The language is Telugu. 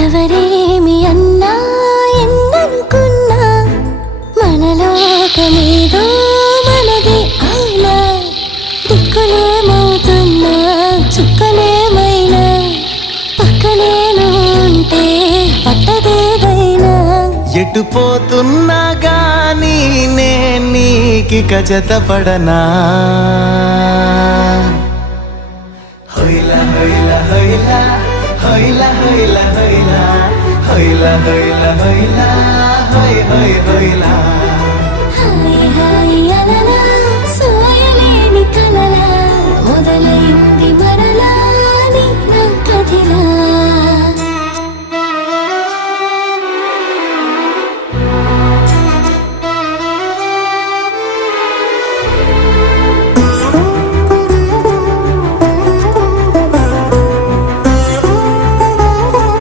ఎవరేమి అన్నా ఎన్ననుకున్నా మనలోకమేదో మనది అవునా దిక్కులేమవుతున్నా చుక్కలేమైనా పక్కనేను ఉంటే పట్టదేదైనా ఎటు పోతున్నా గానీ నే నీకిక జతపడనా హొయ్లా హొయ్లా హొయ్లా హొయ్లా హొయ్లా హొయ్లా హొయ్లా హొయ్లా హొయ్లా హొయ్ హొయ్ హొయ్లా హాయ్ హాయ్ అనలా సోయలేని కలలా